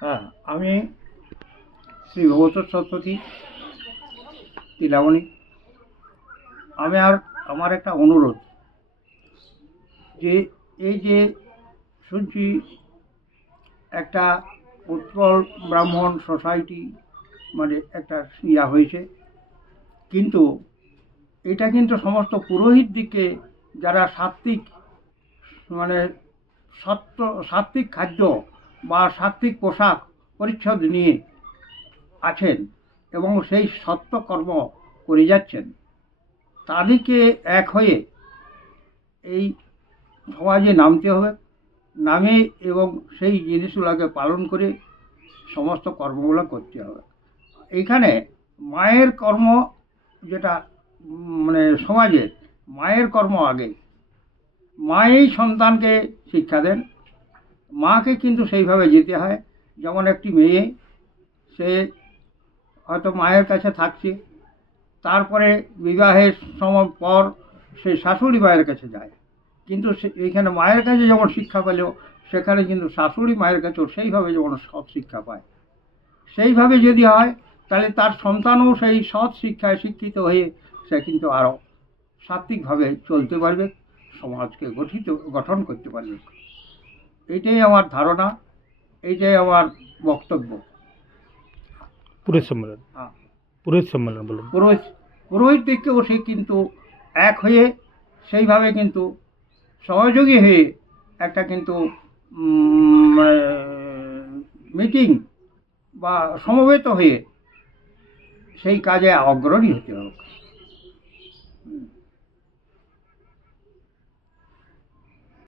হ্যাঁ, আমি শ্রী ভগবত সরস্বতী তিলামণি। আমার একটা অনুরোধ যে এই যে শুনছি একটা উৎকল ব্রাহ্মণ সোসাইটি মানে একটা ইয়া হয়েছে, কিন্তু এটা কিন্তু সমস্ত পুরোহিত দিকে যারা সাত্ত্বিক মানে সাত্ত্বিক খাদ্য বা সাত্ত্বিক পোশাক পরিচ্ছদ নিয়ে আছেন এবং সেই সত্য কর্ম করে যাচ্ছেন, তাদেরকে এক হয়ে এই সমাজে নামতে হবে, নামে এবং সেই জিনিসগুলোকে পালন করে সমস্ত কর্মগুলো করতে হবে। এইখানে মায়ের কর্ম যেটা মানে সমাজের মায়ের কর্ম আগে, মাই সন্তানকে শিক্ষা দেন, মাকে কিন্তু সেইভাবে যেতে হয়। যেমন একটি মেয়ে, সে হয়তো মায়ের কাছে থাকছে, তারপরে বিবাহের সময় পর সে শাশুড়ি মায়ের কাছে যায়, কিন্তু এইখানে মায়ের কাছে যেমন শিক্ষা পেল, সেখানে কিন্তু শাশুড়ি মায়ের কাছেও সেইভাবে যেমন সৎ শিক্ষা পায়। সেইভাবে যদি হয় তাহলে তার সন্তানও সেই সৎ শিক্ষায় শিক্ষিত হয়ে সে কিন্তু আরও সাত্ত্বিকভাবে চলতে পারবে, সমাজকে গঠন করতে পারবে। এইটাই আমার ধারণা, এইটাই আমার বক্তব্য। পুরোহিত সম্মেলন, পুরোহিত সম্মেলন বলুন। পুরোহিত দিকেও সে কিন্তু এক হয়ে সেইভাবে কিন্তু সহযোগী হয়ে একটা কিন্তু মিটিং বা সমবেত হয়ে সেই কাজে অগ্রণী হতে হবে।